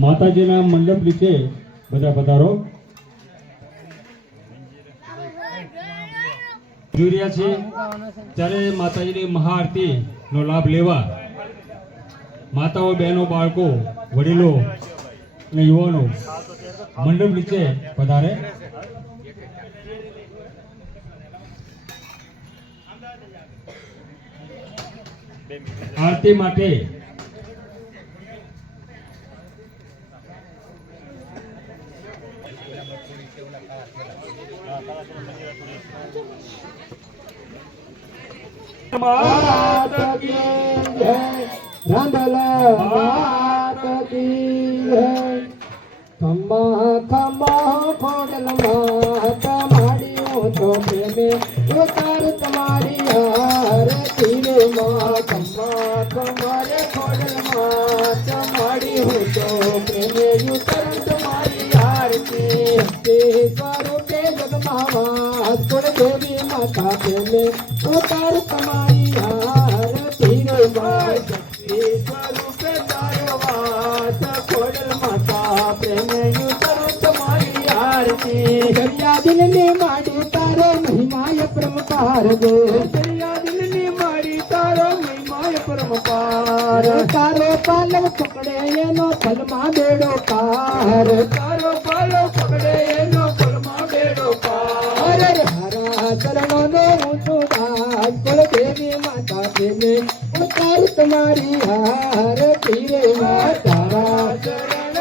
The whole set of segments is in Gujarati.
માતાજીના મંડપ નીચે બધા પધારો. જોઈ છે ત્યારે માતાજીની મહાઆરતી નો લાભ લેવા માતાઓ, બહેનો, બાળકો, વડીલો અને યુવાનો મંડપ નીચે પધારે. આરતી માટે माता की जय, रांधला माता की जय. खम्मा खम्मा खोडल माता माड़ियों तो प्रेमे उतार तुम्हारी आरती रे माँ. खम्मा खम्मारे खोडल माता माड़ियों तो प्रेमे उतार तुम्हारी आरती. ते स्वरूपे जगमावास कुल देवी माता प्रेमे उतार तुम्हारी आरती रे माँ. ते स्वरूपे दारवास खोडल माता प्रेमे उतार तुम्हारी आरती. दरिया दिल ने माड़ी तारो महिमाय परमपार दे. दरिया दिल ने माड़ी तारो महिमाय परमपार. तारो पालव पकड़े एनो फलमा बेड़ो पार. तारो पालव पकड़े एनो फलमा बेड़ो पार. हरा चरणों ने ऊंचो दास कुल देवी माता प्रेमे उतार तुम्हारी आरती रे माँ. तारा चरण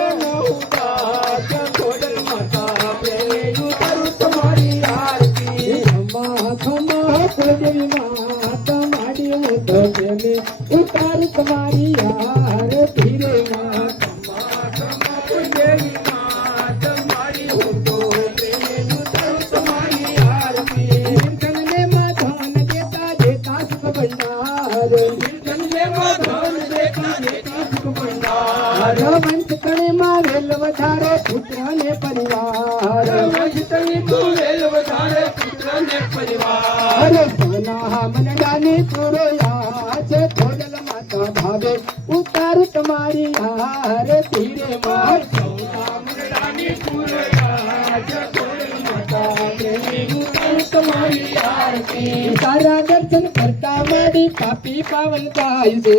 उदास खोडल माता प्रेमे उतार तुम्हारी आरती. खम्मा खम्मा कुल देवी माता माड़ी तो प्रेमे उतार तुम्हारी आरती रे माँ. खम्मा खम्मा कुल देवी माता माड़ी तो प्रेमे उतार तुम्हारी आरती. निर्धन माँ धन देता देता सुख भंडार. निर्धन माँ धन देता देता सुख भंडार. वंश तणे माँ वेल वधारे पुत्र ने परिवार. वंश तणे तू वेल वधारे पुत्र ने परिवार. सोना मनडा ने तुरो याच खोडल माता भावे उतार तुम्हारी आरती रे माँ. सोना मनडा ने तुरो याच खोडल माता प्रेमे उतार तुम्हारी आरती. तारा दर्शन करता माड़ी पापी पावन जाय से.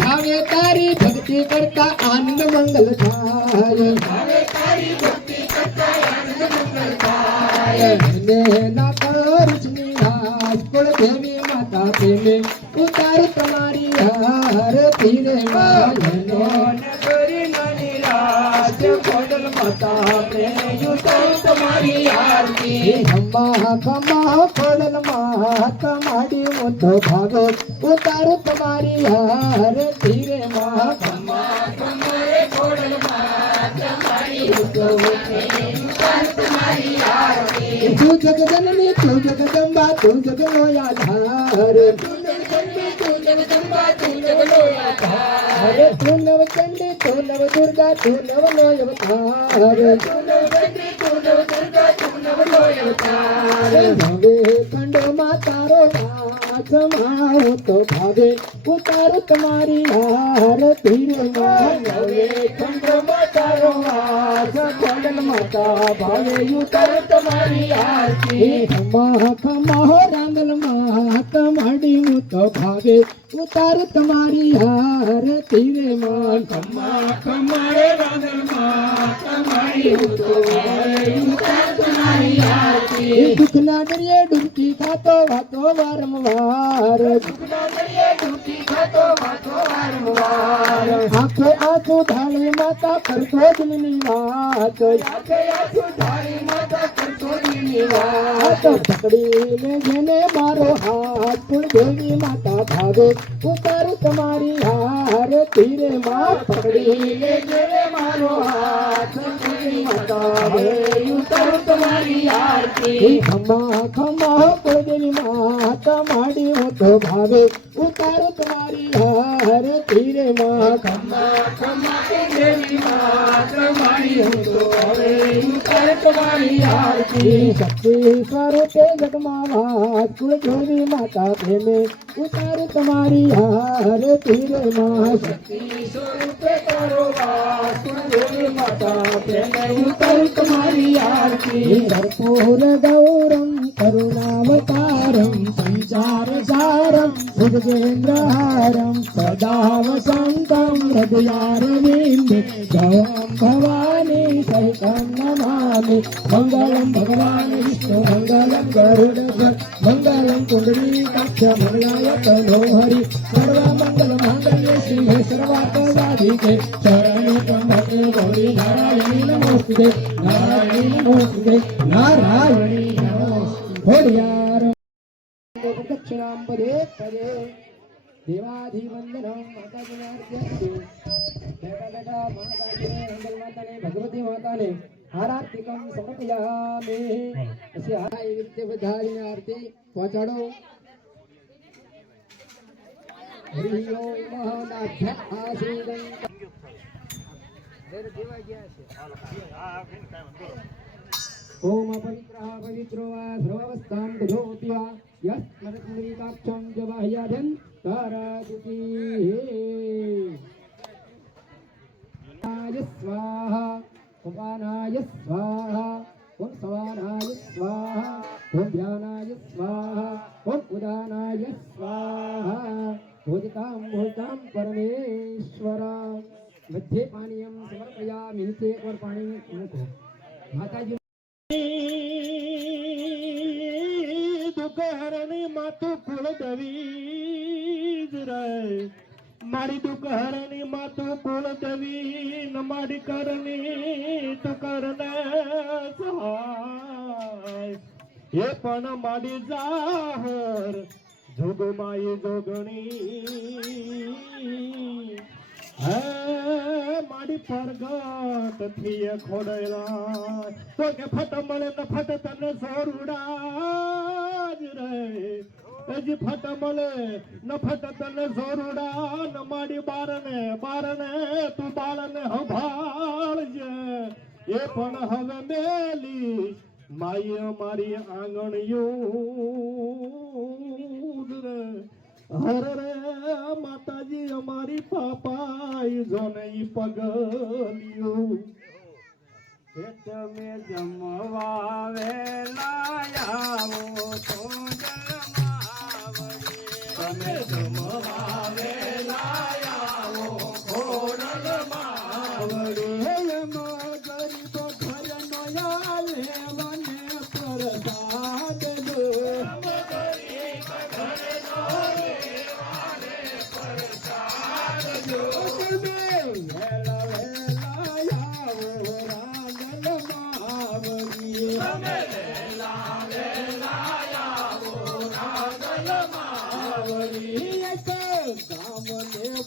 भावे तारी भक्ति करता आनंद मंगल थाय. भावे तारी भक्ति करता आनंद मंगल थाय. ना करुष निराश कुल देवी माता प्रेमे उतार तुम्हारी आरती रे माँ. नगरी न निराश खोडल माता प्रेमे उतार तुम्हारी आरती. खम्मा खम्मा खोडल माता माड़ी मुद्दो भावे उतार तुम्हारी आरती रे माँ. खम्मा खम्मा रे खोडल माता माड़ी मुद्दो भावे उतार तुम्हारी आरती. तू जगदननी तू जगदम्बा तू जगलोया धार. तू जगदम्बी तू जगदम्बा तू जगलोया धार. तू नव चंडी तू नव दुर्गा तू नव लोय अवतार. तू नव चंडी तू नव दुर्गा तू नव लोय अवतार. नवे खंड मातारो नाथ माओ तो भावे उतार तुम्हारी आरती रे माँ. नवे खंड मातारो नाथ खोडल माता भावे उतार तुम्हारी आरती. खम्मा खम्मा हो रांगल माता माड़ी तो भावे उतार तुम्हारी आरती रे माँ. खम्मा खम्मा रे रांगल माता माड़ी तो भावे उतार तुम्हारी आरती. दुख ना डरिए डुबकी खातो वातो वारंवार. दुख ना डरिए डुबकी खातो वातो वारंवार. आंखें आंसू ढाली माता करतो दिलनी बात. आंखें आंसू ढाली माता करतो दिलनी बात. पकड़ी ले जेने मारो हाथ कुल देवी माता भावे उतार तुम्हारी आरती रे माँ. पकड़ी ले जेने मारो हाथ कुल माता भावे उतार तुम्हारी आरती. खम्मा खम्मा कुल देवी माता माड़ी तो भावे ઉતારો તમારી આરતી રે માં ખમ્મા ખમ્મા કે દેવી માં તમારી હું તો હવે ઉતાર તમારી આરતી શક્તિ સ્વરૂપે જગમાં વાત કુળ જોવી માતા પ્રેમે ઉતાર તમારી આરતી રે માં શક્તિ સ્વરૂપે કરો વાત કુળ જોવી માતા પ્રેમે ઉતાર તમારી આરતી કર્પૂર ગૌરમ કરુણાવતારમ સંચાર સારમ ભુજગેન્દ્રહારમ સદા વસંતમ હૃદયારવિંદે જયં ભવાની સહિतं નમામિ મંગલમ ભગવાન વિષ્ણુ મંગલમ ગરુડધ્વજ મંગલમ પુંડરીકાક્ષ મંગલાય તનોહરિ સર્વમંગલ માંગલ્ય શિવે સર્વાર્થસાધિકે શરણ્ય ત્ર્યંબકે ગૌરી નારાયણી નમોસ્તુતે નારાયણી નમોસ્તુતે નારાયણી નમોસ્તુતે હોડિયાર દક્ષિણામ પદે પદે દેવાધિવંદનમ માતાજીને અર્ઘ્યસ્તુ બેટા બેટા માતાજીને મંગલ માતાને ભગવતી માતાને આરતીકમ સમર્પયામિ પછી આ એવી રીતે બધાને આરતી પહોંચાડો હરિ ઓમ મહાનાભ્યાસીદં ओम अपवित्रः पवित्रो वा सर्वावस्थां गजोऽपि वा यस्मरत्मविकाक्षं च बाह्याधन् तारादिति स्वाहा उपानाय स्वाहा ओम सवानाय स्वाहा ओम ध्यानाय स्वाहा ओम उदानाय स्वाहा भोजतां भोजतां परमेश्वरा मध्ये पानीयं समर्पयामि नीचे और पानी मुको माताजी દુકહરની માતું કુળ દવી રે મારી દુકહરની માતું કુળ દવી ન મારી કરની તું કરને સહાય એ પણ મારી જાહર જોગમાઈ જોગણી હે મારી પરગટ થી ખોડેલા તો કે ફટ મળે ને ફટ તને સોરુડા રે હજી ફટ મળે ન ફટ તને સોરુડા ન મારી બારને તું બાળને સંભાળજે એ પણ હવે મેલી માઈ મારી આંગણિયું રે હર રે માતાજી અમારી પાપાઈ જોને ઈ પગલિયું તમે જમવા વેલા આવો તો તમે જમવા વેલા આવો ખોડલ માવડી એમાં ગરીબો ઘર નો આવે મને પ્રસાદ દો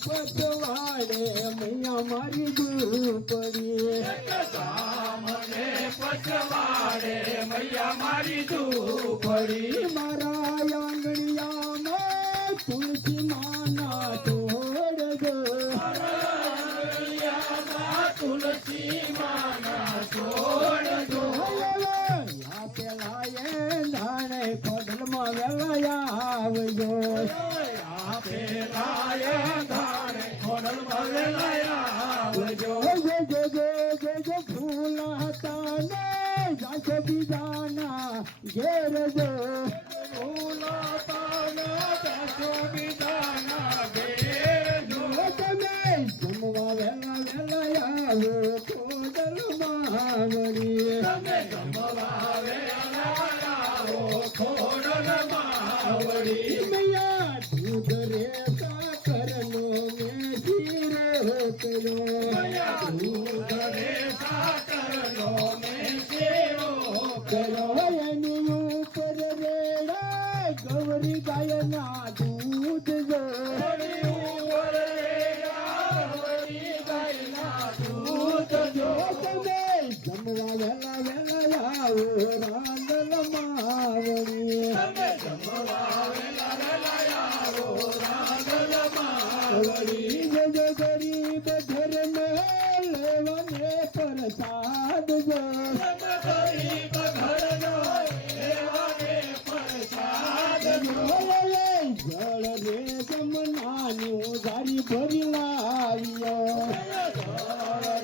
પછવાડે મૈયા મારી ઝૂંપડી સામને પછવાડે મૈયા મારી ઝૂંપડી મારા આંગણિયામાં તુલસી માના છોડ દો તુલસી માના છોડ દો પેલા એ ધાણે ખોડલમાં વેલા આવજો ફૂલા હતા ને જાશો બીજાના ઘેર જો ફૂલા હતા ને જાશો બીજાના ઘેર જો તમે જમવા વેલા આવો ખોડલ માવડી તમે જમવા વેલા આવો ખોડલ માવડી મૈયા દૂધ રે સાકરનો મેં શીરો કર્યો દૂધ રે સાકરનો મેં શીરો કર્યો એની ઉપર રેડા ગૌરી ગાયના દૂધ જો જમવા વેલા વેલા આવો રાંદલ માવડી જમવા વેલા વેલા આવો ગરીબ ઘરનો લેવાને પ્રસાદ જો ગરીબ ઘરનો લેવાને પ્રસાદ જો જળ રે જમનાની ઉધારી ભરી લાવ્યો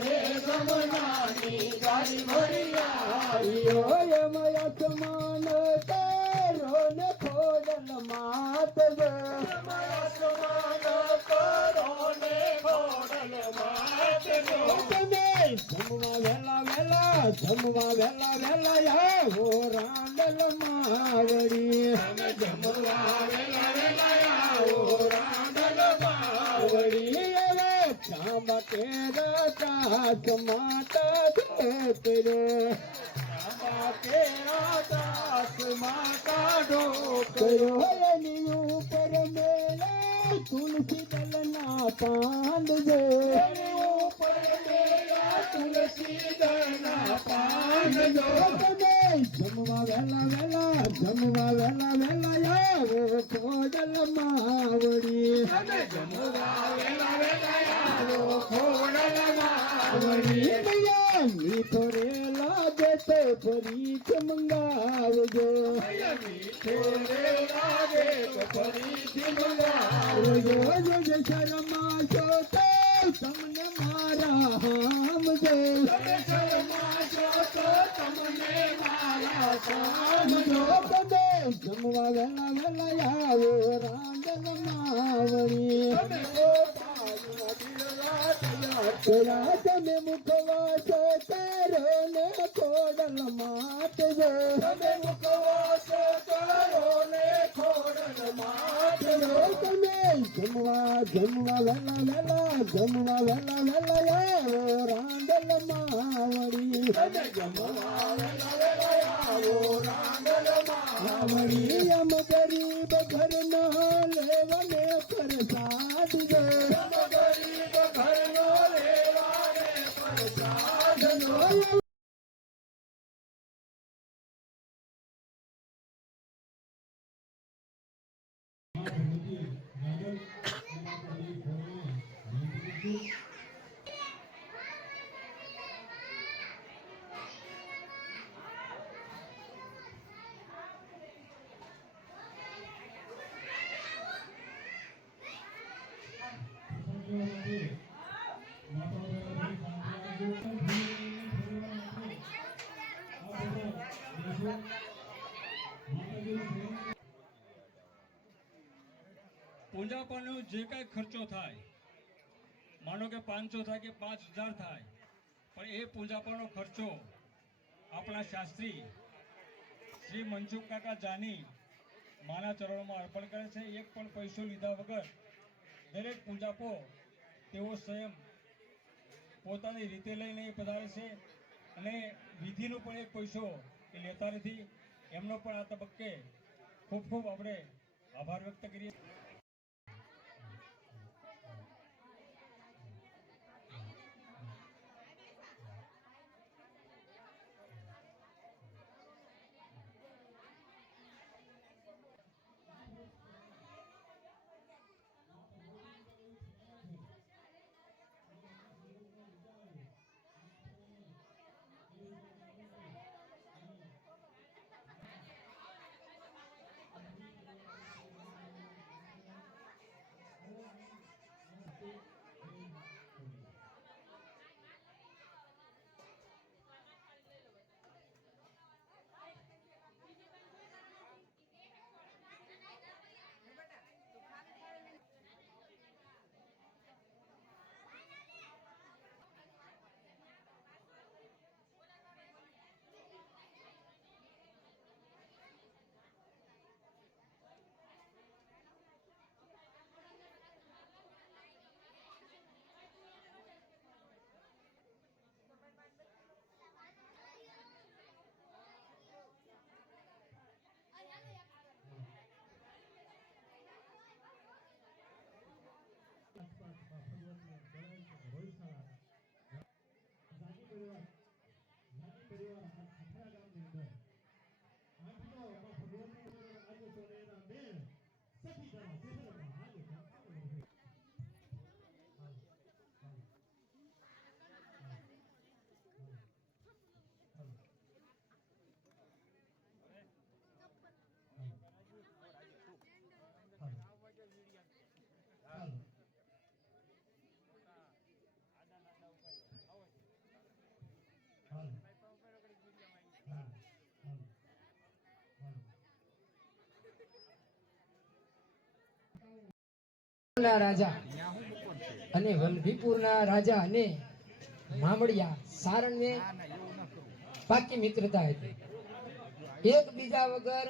રે જમનાની ગાડી ભરી આવ્યો એમયા સમાન તારો ને ખોડલ માત જો સમાન કરો ને ખોડલ માત જો તમે જમવા વેલા આવો રાંડલ માવડી જમવા વેલા વેલા આવો રાંડલ માવડી હવે ચાંબા કેરા ચાસ માતા ધોતરો કેરા દાસ માતા ડોકરો કર્યો એની ઉપર મેળે તુલસી દલના પાંદ જો ઉપર મેરા તુલસી દળના પાન જો તમે જમવા વેલા આવો ખોડલ માવડી જમવા વેલા વેલા આવો ખોડલ માવડી મીઠો રે લાગે તો ફરી મંગાવજો મીઠો રે લાગે તો ફરીથી મંગાવજો શરમા છો તો તમને મારા હામ જો તમે શરમાશો તો તમને મારા સમજો તમે જમવા વેલા આવો રાંડલ માવડી તમે પોતાના દિલના તૈયાર તેરા તમે મુખવા છો તારો ને ખોડલ માત જો તમે મુકવાસો કરો ને ખોડલ માત જો તમે જમવા વેલા આવો રાંડલ માવડી તમે જમવા વેલા વેલા આવો રાંડલ માવડી એમ ગરીબ ઘરનો લેવને પ્રસાદ જો ગરીબ ઘરનો લેવાને પ્રસાદ જો પૂંજાપાનો જે કાંઈ ખર્ચો થાય, માનો કે 500 થાય કે 5000 થાય, પણ એ પૂંજાપાનો ખર્ચો આપણા શાસ્ત્રી શ્રી મનસુખ કાકા જાની માના ચરણોમાં અર્પણ કરે છે. એક પણ પૈસો લીધા વગર દરેક પૂંજાપો તેઓ સ્વયં પોતાની રીતે લઈને પધારે છે અને વિધિનો પણ એક પૈસો એ લેતા નથી. એમનો પણ આ તબક્કે ખૂબ ખૂબ આપણે આભાર વ્યક્ત કરીએ. ના રાજા અને વલભીપુરના રાજા અને મામડિયા સારણને પાકી મિત્રતા હતી. એકબીજા વગર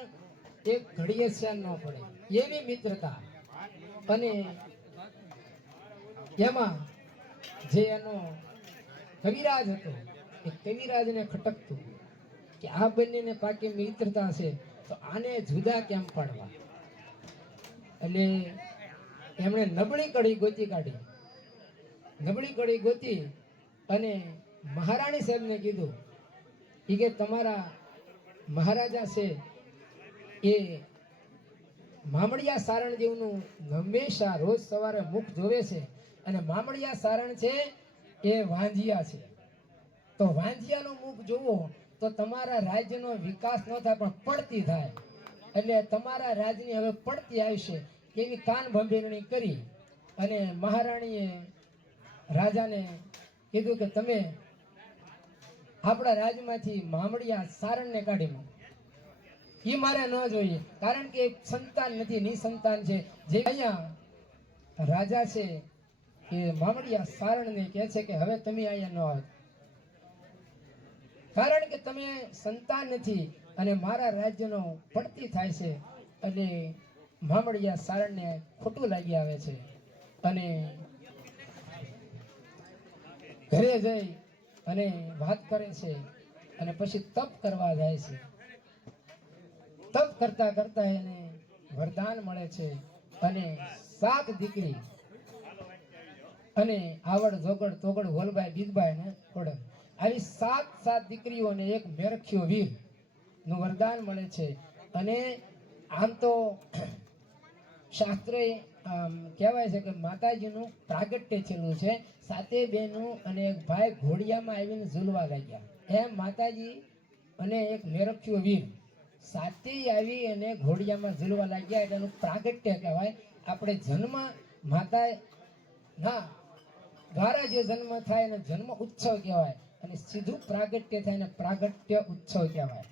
એક ઘડીએ શ્યાન ન પડે એવી મિત્રતા. અને એમાં જે એનો કવિરાજ હતો એ કવિરાજને ખટકતું કે આ બંનેને પાકી મિત્રતા છે તો આને જુદા કેમ પાડવા. એટલે એમણે નબળી કડી ગોતી કાઢી. નબળી કડી ગોતી અને મહારાણી સાહેબને કીધું કે તમારા મહારાજા છે એ મામડિયા સારણ જેવનું હંમેશા રોજ સવારે મુખ જોવે છે અને મામડિયા સારણ છે એ વાંજિયા છે. તો વાંજિયાનું મુખ જોવો તો તમારા રાજ્યનો વિકાસ ન થાય પણ પડતી થાય. એટલે તમારા રાજની હવે પડતી આવશે એવી કાન ભંભેરણી કરી અને મહારાણીએ રાજાને કીધું કે તમે આપણા રાજમાંથી મામડિયા સારણને કાઢી મૂકો. એ મારે ન જોઈએ કારણ કે સંતાન નથી, નિસંતાન છે. જે અહીંયા રાજા છે એ મામડિયા સારણને કહે છે કે હવે તમે અહીંયા ન આવો કારણ કે તમે સંતાન નથી અને મારા રાજ્યનો પડતી થાય છે. એટલે મામડિયા સારણને ખોટું લાગી આવે છે અને ઘરે જઈ અને વાત કરે છે અને પછી તપ કરવા જાય છે. તપ કરતા કરતા એને વરદાન મળે છે અને 7 દીકરી અને આવડ જોગડ તોગડ હોલબાઈ બીજબાઈ ને ખોડલ આવી 7 દીકરીઓને એક મેરખ્યો વીર નું વરદાન મળે છે. અને આમ તો શાસ્ત્રે કહેવાય છે કે માતાજીનું પ્રાગટ્ય થયેલું છે. 7 બહેનો અને એક ભાઈ ઘોડિયામાં આવીને ઝૂલવા લાગ્યા. એમ માતાજી અને એક મેરખ્યો વીર 7 આવી અને ઘોડિયામાં ઝૂલવા લાગ્યા એટલે એનું પ્રાગટ્ય કહેવાય. આપણે જન્મ માતા ના દ્વારા જે જન્મ થાય એને જન્મ ઉત્સવ કહેવાય અને સીધું પ્રાગટ્ય થાય એને પ્રાગટ્ય ઉત્સવ કહેવાય.